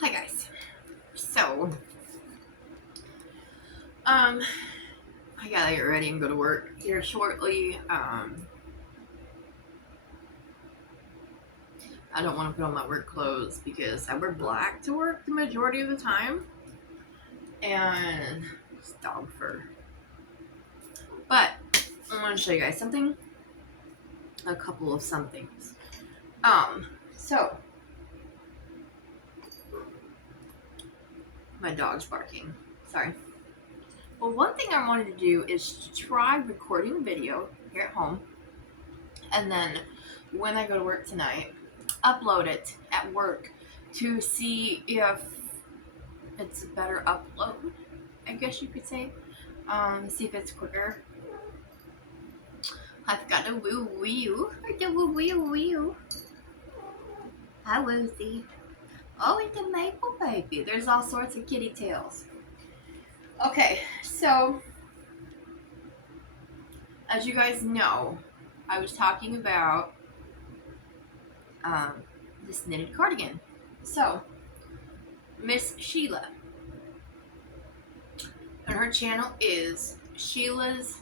Hi guys. So, I gotta get ready and go to work here shortly. I don't want to put on my work clothes because I wear black to work the majority of the time, and it's dog fur. But I want to show you guys something. A couple of somethings. So my dog's barking. Sorry. Well, one thing I wanted to do is to try recording a video here at home, and then when I go to work tonight, upload it at work to see if it's a better upload, I guess you could say. See if it's quicker. I've got a woo woo. The woo woo woo. Hi, Woozy. Oh, it's a maple baby. There's all sorts of kitty tails. Okay, so as you guys know, I was talking about this knitted cardigan. So, Miss Sheila, and her channel is Sheila's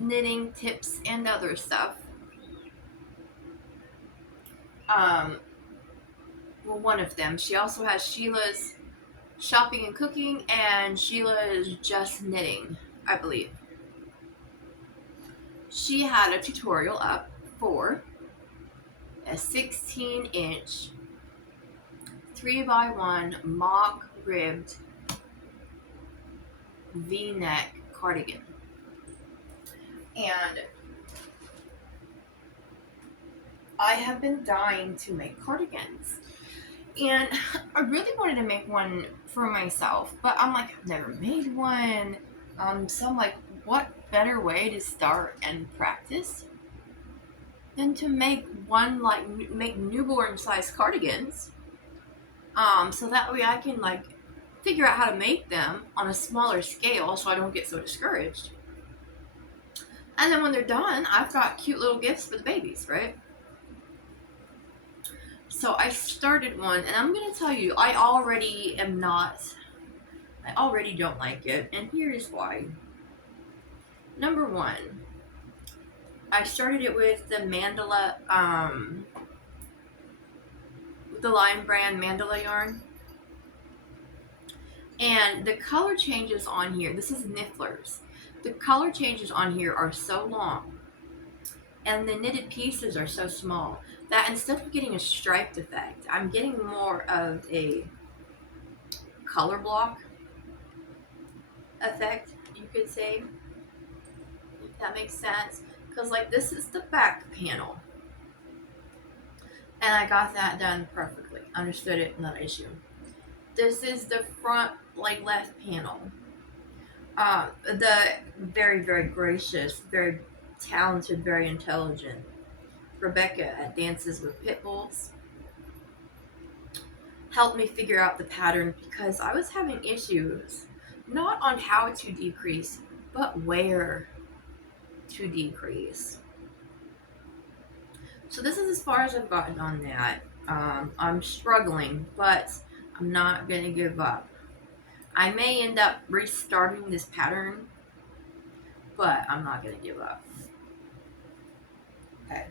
Knitting Tips and Other Stuff. Well, one of them. She also has Sheila's Shopping and Cooking and Sheila's Just Knitting, I believe. She had a tutorial up for a 16-inch 3x1 mock ribbed V-neck cardigan. And I have been dying to make cardigans. And I really wanted to make one for myself, but I'm like, I've never made one. So I'm like, what better way to start and practice than to make one, like, make newborn sized cardigans. So that way I can, like, figure out how to make them on a smaller scale so I don't get so discouraged. And then when they're done, I've got cute little gifts for the babies, right? So I started one, and I'm going to tell you, I already don't like it, and here's why. Number one, I started it with the Mandala, the Lion Brand Mandala yarn. And the color changes on here, this is Nifflers. The color changes on here are so long, and the knitted pieces are so small, that instead of getting a striped effect, I'm getting more of a color block effect, you could say, if that makes sense. Because, like, this is the back panel, and I got that done perfectly. Understood it, not an issue. This is the front, like, left panel. The very, very gracious, very talented, very intelligent Rebecca at Dances with Pitbulls helped me figure out the pattern, because I was having issues not on how to decrease, but where to decrease. So this is as far as I've gotten on that. I'm struggling, but I'm not going to give up. I may end up restarting this pattern, but I'm not going to give up. Okay.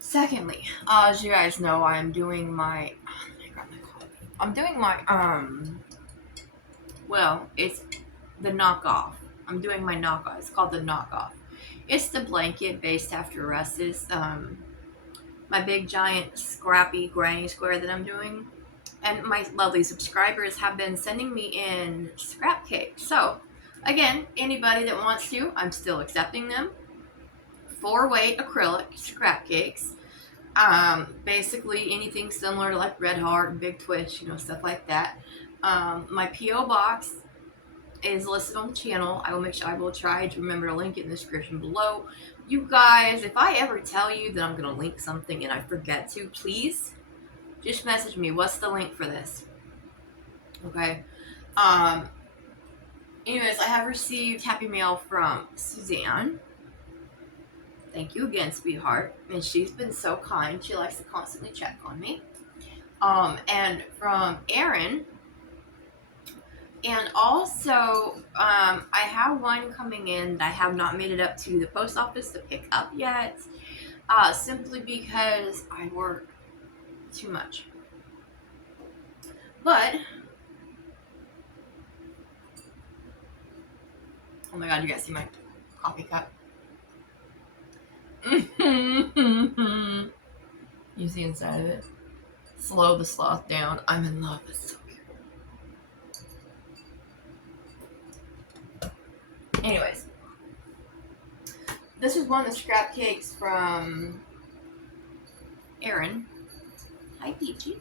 Secondly, as you guys know, I'm doing my well, it's the knockoff. I'm doing my knockoff. It's called the knockoff. It's the blanket based after Russ's, my big giant scrappy granny square that I'm doing. And my lovely subscribers have been sending me in scrap cakes. So, again, anybody that wants to, I'm still accepting them. 4-weight acrylic scrap cakes. Basically anything similar to, like, Red Heart and Big Twitch, stuff like that. My P.O. box is listed on the channel. I will try to remember to link it in the description below. You guys, if I ever tell you that I'm going to link something and I forget to, please just message me. What's the link for this? Okay. Anyways, I have received Happy Mail from Suzanne. Thank you again, sweetheart. And she's been so kind. She likes to constantly check on me. And from Erin. And also, I have one coming in that I have not made it up to the post office to pick up yet, simply because I work too much. But, oh my god, you guys see my coffee cup? You see inside of it? Slow the sloth down. I'm in love. It's so cute. Anyways, this is one of the scrap cakes from Erin. Hi, Peachy.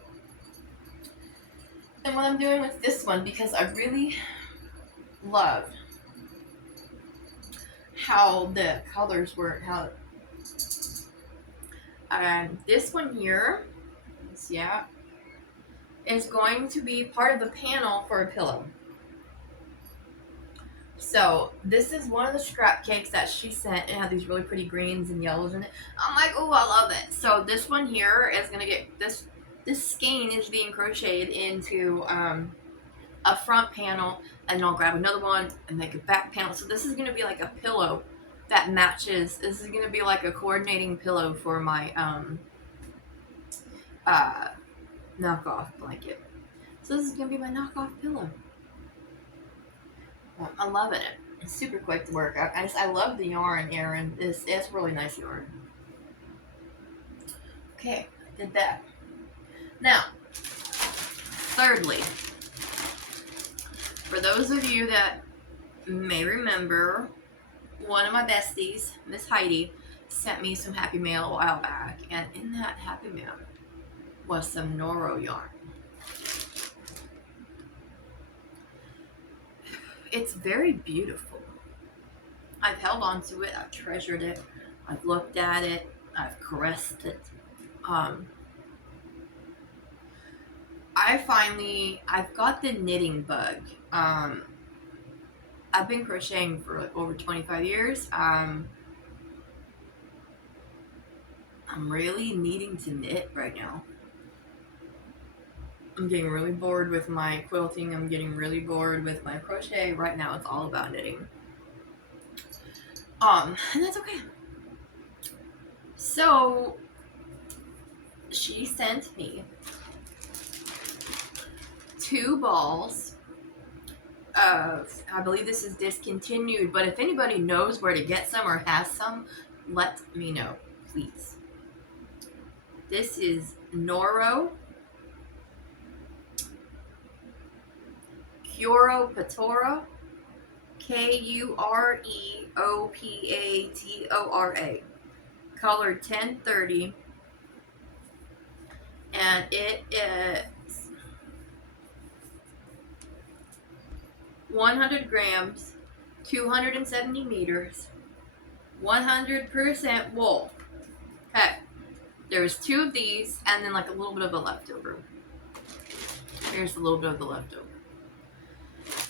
And what I'm doing with this one, because I really love how the colors work, how this one here, yeah, is going to be part of the panel for a pillow. So this is one of the scrap cakes that she sent. It had these really pretty greens and yellows in it. I'm like, oh, I love it. So this one here is gonna get this skein is being crocheted into a front panel, and I'll grab another one and make a back panel. So this is gonna be like a pillow that matches. This is gonna be like a coordinating pillow for my knockoff blanket. So this is gonna be my knockoff pillow. I'm loving it. It's super quick to work. I love the yarn, Erin. It's really nice yarn. Okay, did that. Now, thirdly, for those of you that may remember, one of my besties, Miss Heidi, sent me some Happy Mail a while back, and in that Happy Mail was some Noro yarn. It's very beautiful. I've held on to it. I've treasured it. I've looked at it. I've caressed it. I've got the knitting bug. I've been crocheting for like over 25 years. I'm really needing to knit right now. I'm getting really bored with my quilting. I'm getting really bored with my crochet. Right now it's all about knitting. And that's okay. So she sent me 2 balls of, I believe this is discontinued, but if anybody knows where to get some or has some, let me know, please. This is Noro Kuropatora, Kureopatora, color 1030, and it is 100 grams, 270 meters, 100% wool. Okay, there's 2 of these, and then like a little bit of a leftover. Here's a little bit of the leftover.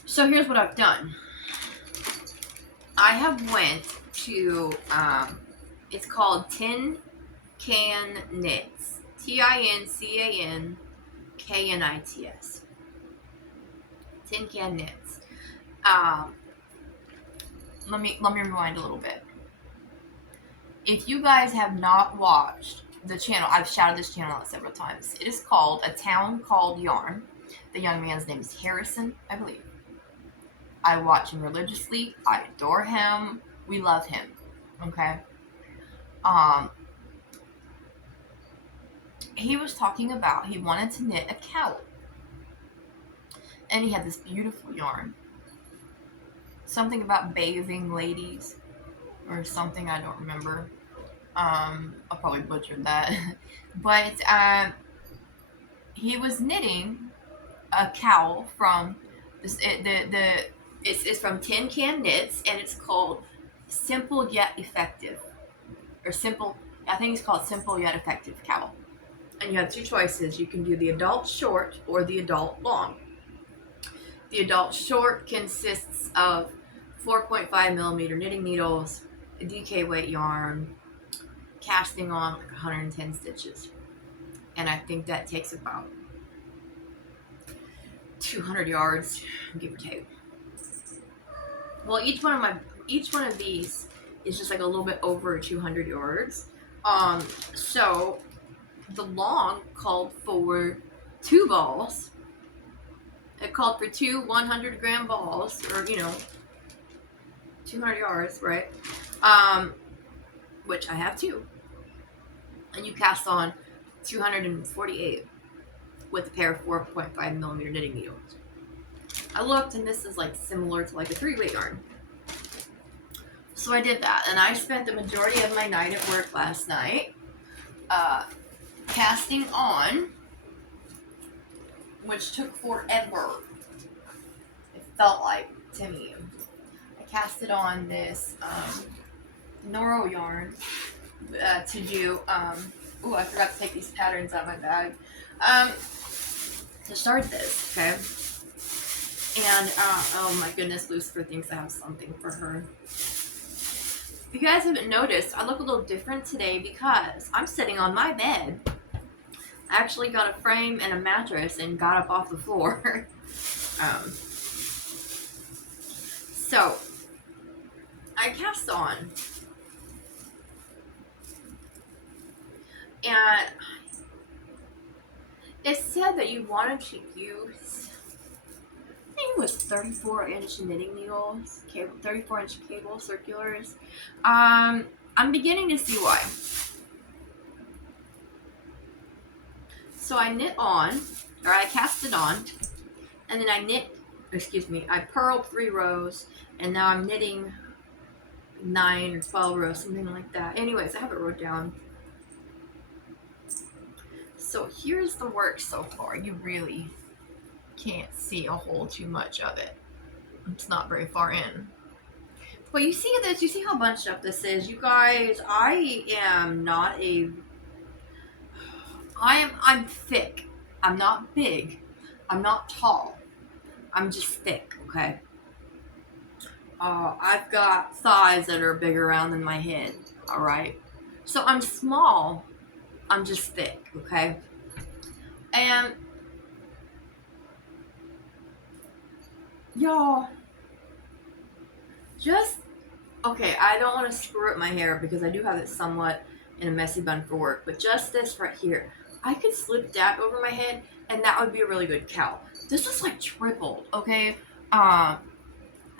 So here's what I've done. I have went to, it's called Tin Can Knits. TINCANKNITS. Tin Can Knits. Let me rewind a little bit. If you guys have not watched the channel, I've shouted this channel out several times. It is called A Town Called Yarn. The young man's name is Harrison, I believe. I watch him religiously. I adore him. We love him. Okay. He was talking about he wanted to knit a cowl, and he had this beautiful yarn. Something about bathing ladies, or something, I don't remember. I'll probably butcher that, but he was knitting a cowl from this. It's from Tin Can Knits, and it's called Simple Yet Effective, or Simple. I think it's called Simple Yet Effective Cowl. And you have 2 choices. You can do the adult short or the adult long. The adult short consists of 4.5 millimeter knitting needles, DK weight yarn, casting on like 110 stitches. and I think that takes about 200 yards, give or take. Well, each one of these is just like a little bit over 200 yards. So the long called for 2 balls. It called for 2 100-gram balls, or 200 yards, right? Which I have 2. And you cast on 248 with a pair of 4.5 millimeter knitting needles. I looked, and this is like similar to like a 3-weight yarn. So I did that, and I spent the majority of my night at work last night casting on, which took forever. It felt like to me. I casted on this Noro yarn to do. I forgot to take these patterns out of my bag. To start this, okay. And oh my goodness, Lucifer thinks I have something for her. If you guys haven't noticed, I look a little different today because I'm sitting on my bed. I actually got a frame and a mattress and got up off the floor. So I cast on, and it said that you wanted to use, I think it was 34-inch knitting needles, 34-inch cable circulars. I'm beginning to see why. So I knit on, or I cast it on, and then I purled 3 rows, and now I'm knitting 9 or 12 rows, something like that. Anyways, I have it wrote down. So here's the work so far. You really can't see a whole too much of it. It's not very far in. But you see this, you see how bunched up this is. You guys, I'm thick. I'm not big. I'm not tall. I'm just thick, okay? I've got thighs that are bigger around than my head, alright? So I'm small. I'm just thick, okay? And y'all, I don't want to screw up my hair because I do have it somewhat in a messy bun for work, but just this right here, I could slip that over my head and that would be a really good cowl. This is like tripled, okay? I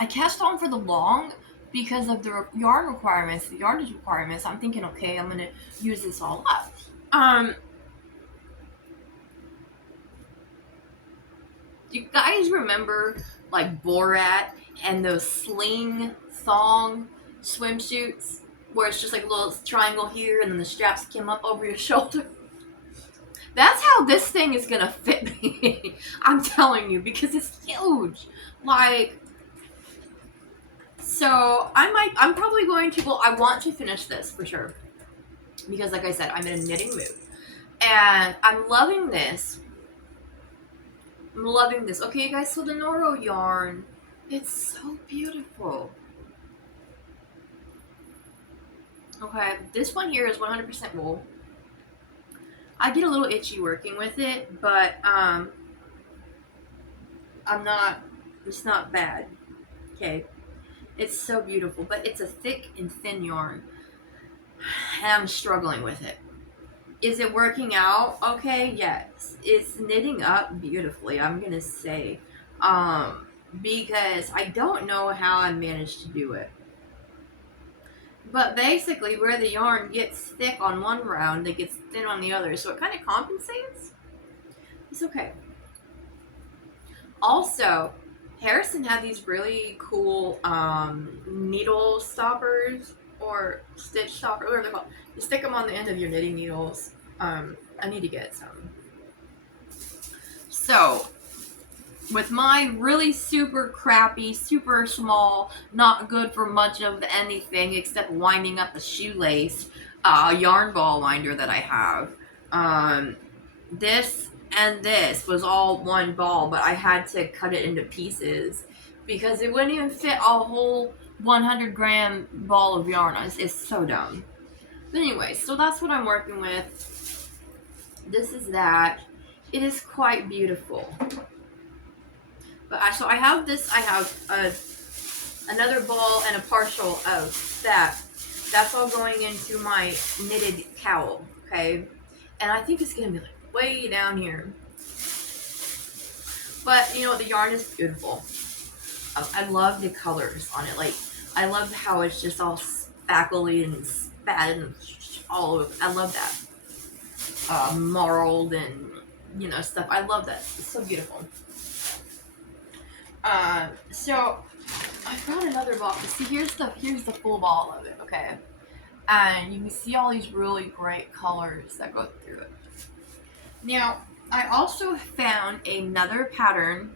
cast on for the long because of the yarn requirements, the yardage requirements. I'm thinking, okay, I'm gonna use this all up. Do you guys remember like Borat and those sling thong swimsuits where it's just like a little triangle here and then the straps came up over your shoulder? That's how this thing is gonna fit me. I'm telling you, because it's huge. Like, so I'm probably going to, I want to finish this for sure. Because like I said, I'm in a knitting mood. And I'm loving this. I'm loving this. Okay, you guys, so the Noro yarn, it's so beautiful. Okay, this one here is 100% wool. I get a little itchy working with it, but it's not bad. Okay, it's so beautiful, but it's a thick and thin yarn, and I'm struggling with it. Is it working out? Okay, yes. It's knitting up beautifully, I'm gonna say. Because I don't know how I managed to do it. But basically, where the yarn gets thick on one round, it gets thin on the other. So it kind of compensates. It's okay. Also, Harrison had these really cool needle stoppers or stitch stoppers, whatever they're called. You stick them on the end of your knitting needles. I need to get some. So, with my really super crappy, super small, not good for much of anything except winding up a shoelace, yarn ball winder that I have, this and this was all one ball, but I had to cut it into pieces because it wouldn't even fit a whole 100-gram ball of yarn. It's so dumb. But anyway, so that's what I'm working with. This is that. It is quite beautiful. But so I have this. I have another ball and a partial of that. That's all going into my knitted cowl. Okay, and I think it's gonna be like way down here. But you know, the yarn is beautiful. I love the colors on it. Like, I love how it's just all spackly and spat and all over. I love that. Marled and, you know, stuff. I love that. It's so beautiful. So I got another ball. See, here's the full ball of it. Okay, and you can see all these really great colors that go through it. Now, I also found another pattern.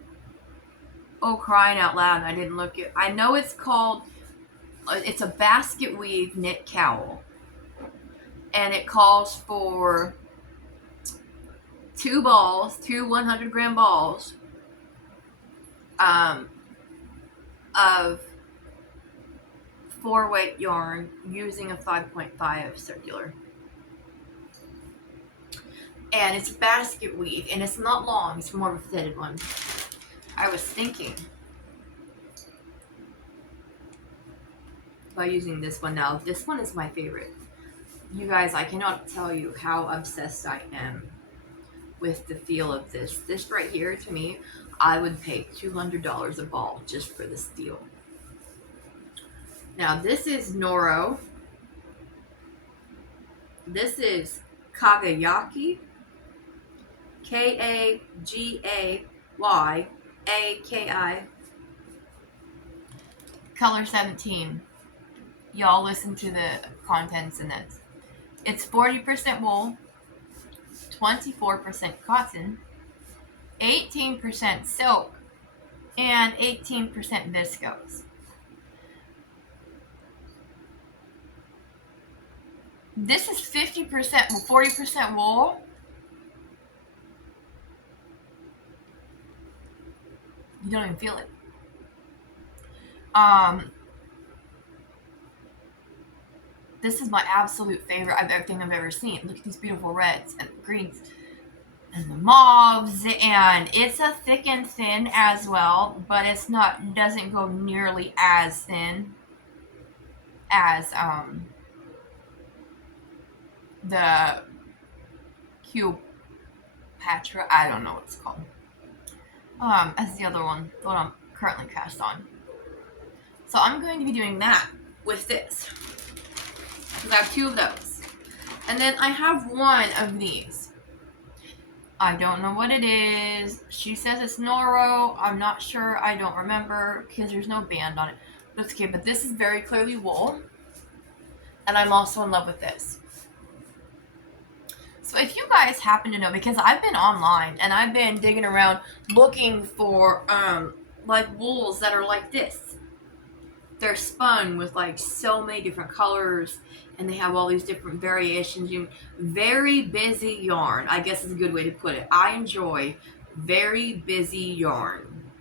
Oh, crying out loud, I didn't look it. I know it's called, it's a basket weave knit cowl. And it calls for 2 balls, 2 100-gram balls of 4-weight yarn using a 5.5 circular. And it's basket weave, and it's not long, it's more of a fitted one. I was thinking about using this one now. This one is my favorite. You guys, I cannot tell you how obsessed I am with the feel of this. This right here, to me, I would pay $200 a ball just for this deal. Now, this is Noro. This is Kagayaki. Kagayaki. Color 17. Y'all listen to the contents in this. It's 40% wool, 24% cotton, 18% silk, and 18% viscose. This is 40% wool. You don't even feel it. This is my absolute favorite of everything I've ever seen. Look at these beautiful reds and greens and the mauves, and it's a thick and thin as well, but it doesn't go nearly as thin as the Cleopatra, I don't know what it's called, as the other one, the one I'm currently cast on. So I'm going to be doing that with this. I have 2 of those. And then I have 1 of these. I don't know what it is. She says it's Noro. I'm not sure. I don't remember because there's no band on it. That's okay, but this is very clearly wool. And I'm also in love with this. So if you guys happen to know, because I've been online and I've been digging around looking for like wools that are like this. They're spun with like so many different colors, and they have all these different variations. Very busy yarn, I guess is a good way to put it. I enjoy very busy yarn,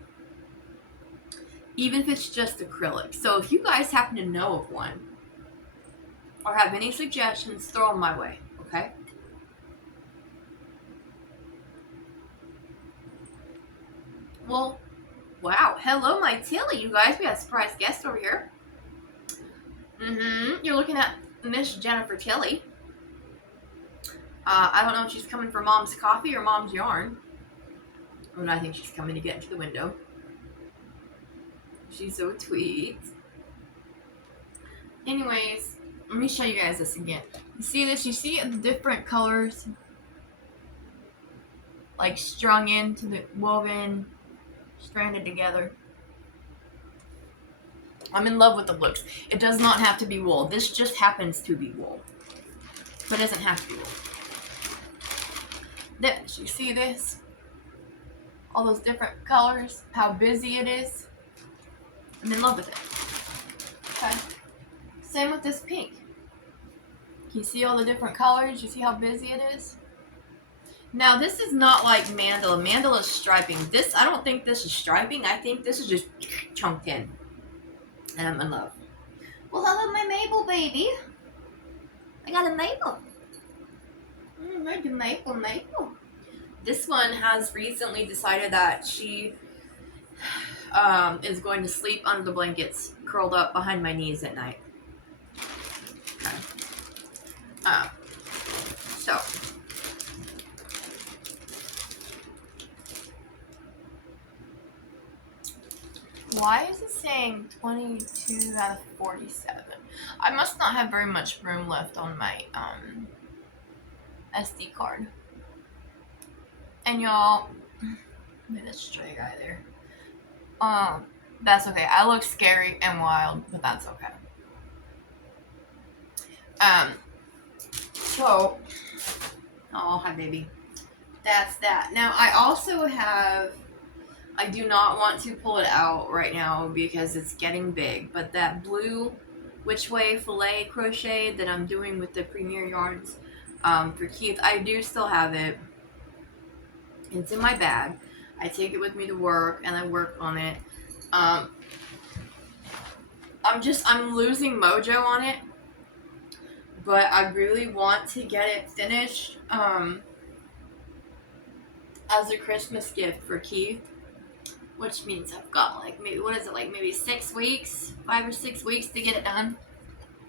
even if it's just acrylic. So if you guys happen to know of one or have any suggestions, throw them my way, okay? Well, wow. Hello, my Tilly, you guys. We have a surprise guest over here. You're looking at Miss Jennifer Tilly. I don't know if she's coming for Mom's coffee or Mom's yarn. But I think she's coming to get into the window. She's so sweet. Anyways, let me show you guys this again. You see this? You see the different colors? Like strung into the woven, stranded together. I'm in love with the looks. It does not have to be wool. This just happens to be wool. But it doesn't have to be wool. This, you see this? All those different colors, how busy it is. I'm in love with it. Okay. Same with this pink. Can you see all the different colors? You see how busy it is? Now, this is not like mandala. Mandala is striping. This, I don't think this is striping. I think this is just chunked in. And I'm in love. Well, hello, my Mabel baby. I got a Mabel. Maple. This one has recently decided that she is going to sleep under the blankets, curled up behind my knees at night. Okay. So. Why is it saying 22 out of 47? I must not have very much room left on my SD card. And y'all, look at this stray guy there. That's okay. I look scary and wild, but that's okay. So, oh, hi baby. That's that. Now I also have, I do not want to pull it out right now because it's getting big, but that blue Which Way Filet crochet that I'm doing with the Premier Yarns for Keith, I do still have it. It's in my bag. I take it with me to work and I work on it. I'm losing mojo on it, but I really want to get it finished as a Christmas gift for Keith, which means I've got like maybe, what is it, like maybe 6 weeks, 5 or 6 weeks to get it done,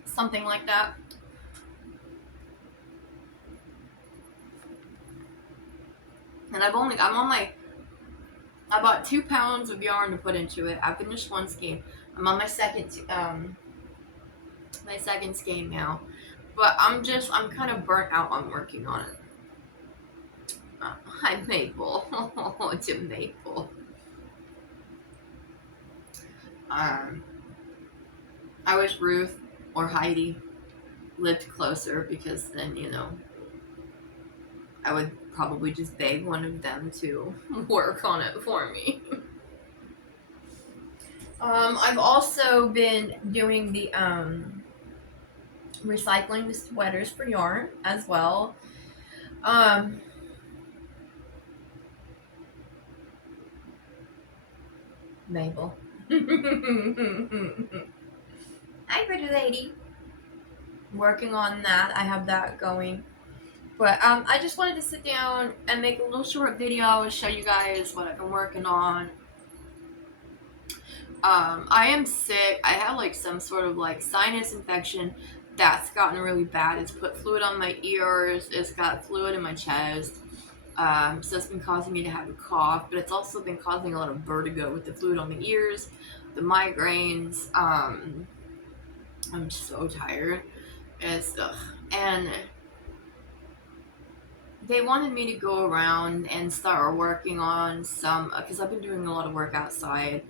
something like that. And I bought 2 pounds of yarn to put into it. I finished one skein. I'm on my second skein now, but I'm kind of burnt out on working on it. Hi Maple. It's a Maple. I wish Ruth or Heidi lived closer, because then, I would probably just beg one of them to work on it for me. I've also been doing the recycling the sweaters for yarn as well. Mabel. Hi, pretty lady. Working on that. I have that going. But I just wanted to sit down and make a little short video, show you guys what I've been working on. I am sick. I have like some sort of like sinus infection that's gotten really bad. It's put fluid on my ears. It's got fluid in my chest. So it's been causing me to have a cough, but it's also been causing a lot of vertigo with the fluid on the ears, the migraines. I'm so tired. And they wanted me to go around and start working on some, because I've been doing a lot of work outside.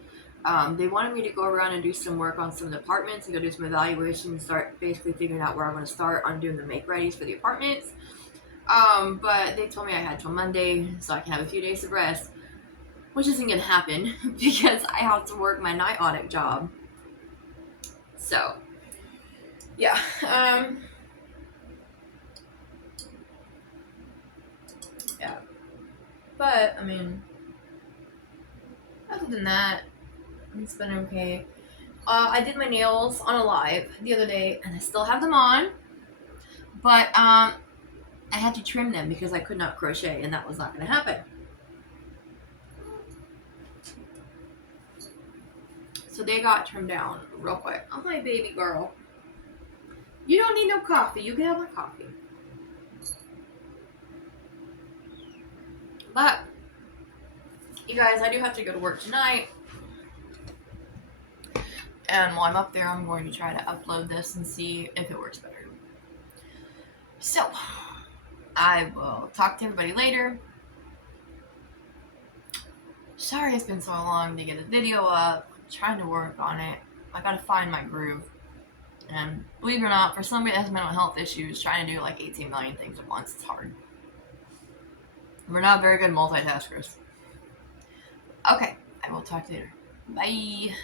They wanted me to go around and do some work on some of the apartments and go do some evaluations, start basically figuring out where I'm going to start on doing the make-readies for the apartments. But they told me I had till Monday, so I can have a few days of rest, which isn't going to happen because I have to work my night audit job. So, yeah. Yeah. But, I mean, other than that, it's been okay. I did my nails on a live the other day, and I still have them on, but I had to trim them because I could not crochet, and that was not going to happen. So they got trimmed down real quick. Oh, my baby girl. You don't need no coffee. You can have my coffee. But, you guys, I do have to go to work tonight. And while I'm up there, I'm going to try to upload this and see if it works better. So, I will talk to everybody later. Sorry it's been so long to get a video up. I'm trying to work on it. I gotta find my groove. And believe it or not, for somebody that has mental health issues, trying to do like 18 million things at once, it's hard. We're not very good multitaskers. Okay, I will talk to you later. Bye.